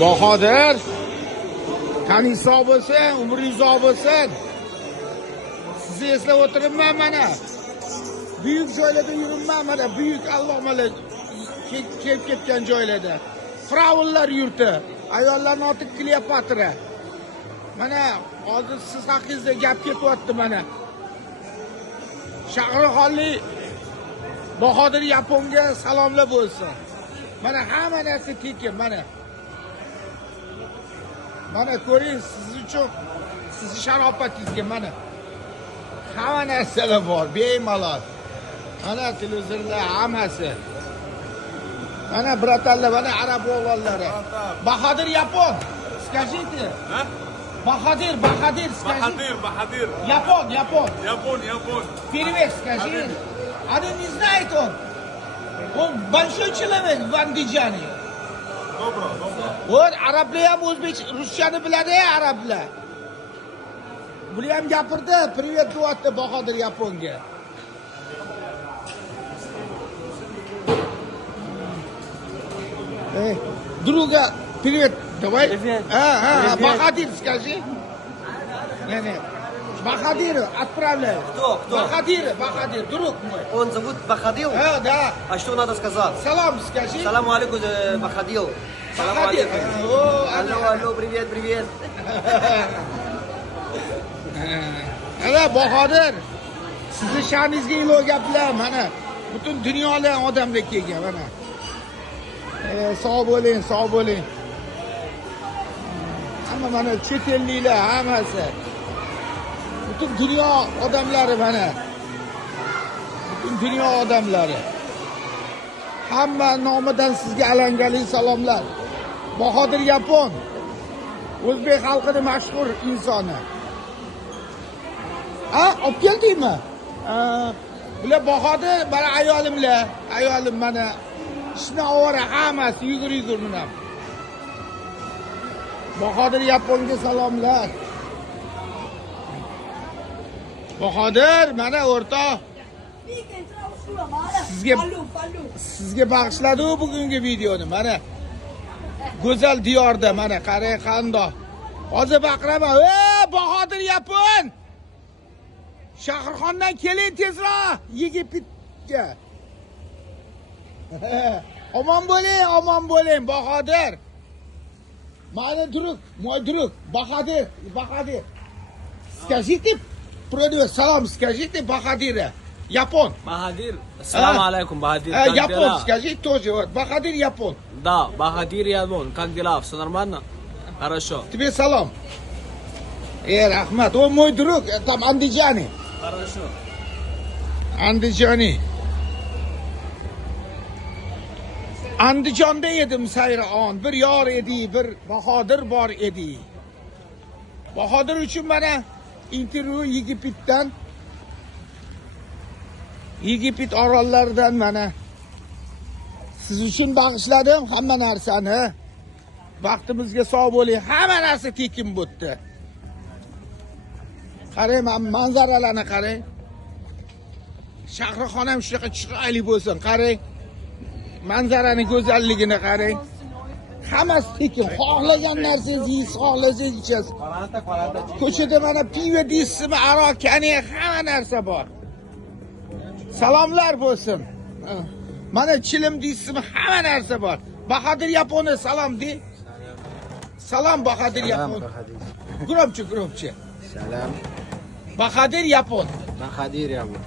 Bahodir, qani sog' bo'lsin, umringiz uzoq bo'lsin. Sizni eslab o'tiribman mana. Buyuk joylarda yuribman mana, buyuk allomalar kelib ketgan joylarda. Firavnlar yurti, ayollarning oti Kleopatra. Mana hozir siz haqingizda gap ketyapti mana. Shahrixonlik Bahodir Yaponga salomlar bo'lsin. Mana hamma narsa tekin mana. Mana ko'ring, siz uchun, sizni sharofatingizga mana hamma narsalar bor, bemalol. Mana televizorlar hammasi. Mana bratanlar, mana arab o'g'lonlari. Bahodir Yapon. Скажите. А? Bahodir, скажите. Bahodir. Yapon. Япон. Привет, скажи. Один не знает он. Он большой человек в Андижане. Добро. Вот arablar ham ruschani biladi, arablar. Bular ham gapirdi, привет deyapti Bahodir Yaponga. Друга, привет, давай. Привет. Привет. Bahodir, скажи. Не. Bahodir, отправляй. Кто? Bahodir, друг мой. Он зовут Бахадил? Да. А что надо сказать? Салам скажи. Саламу алейкум, Бахадил. Саламу Bahodir. алейкум. Алло, привет. Ana Bahodir, sizni sha'ningizga iloq gaplar mana. Butun dunyolar odamlar kelgan mana. Sog' bo'ling. Hamma mana chet elliklar hammasi. Butun dunyo odamlari mana. Butun dunyo odamlari. Hamma nomidan sizga alangali salomlar. Bahodir Yapon, o'zbek xalqining mashhur insoni. Olib keldingmi? Bular Bahodir, mana ayolim mana ishni ovora hammasi yugur mana. Bahodir Yaponga salomlar. Bahodir, mana o'rtoq. Sizga bag'ishladi bugungi videoni. Mana go'zal diyorda mana qarang qandoq. Hozir baqiraman. Bahodir Yapon! Shahrixondan keling tezroq Yigitga. Omon bo'ling Bahodir. Mana мой друг, Bahodir. Скажите, салам, скажите Bahodira. Япон. Бахадир. Ассаламу алейкум, Бахадир. Япон, скажи тоже. Вот, Bahodir Япон. Да, Бахадир Япон. Как дела? Все нормально? Хорошо. Тебе салам. Рахмат. Он мой друг, там Андижане. Хорошо. Andijonda edim sayron. Bir yor edi, bir Bahodir bor edi. Bahodir uchun mana intervyu Yigit orollaridan mana siz uchun bag'ishladim hamma narsani. Vaqtimizga sog' bo'ling. Hamma narsa tekin bo'ldi. Qarang, manzaralarni qarang. Shahrixon ham shunaqa chiroyli bo'lsin. Qarang. Manzaraning go'zalligini qarang. Hammasi tekin. Xohlagan narsangizni yeysiz, xohlasangiz ichasiz. Ko'chada mana pivo deysizmi, aroq, kani, hamma narsa bor. Salomlar bo'lsin. Mana chilim deysizmi, hamma narsa bor. Bahodir Yaponga salom de. Salom Bahodir Yapon. Громче. Salam. Bahodir Yapon. Bahodir Yapon.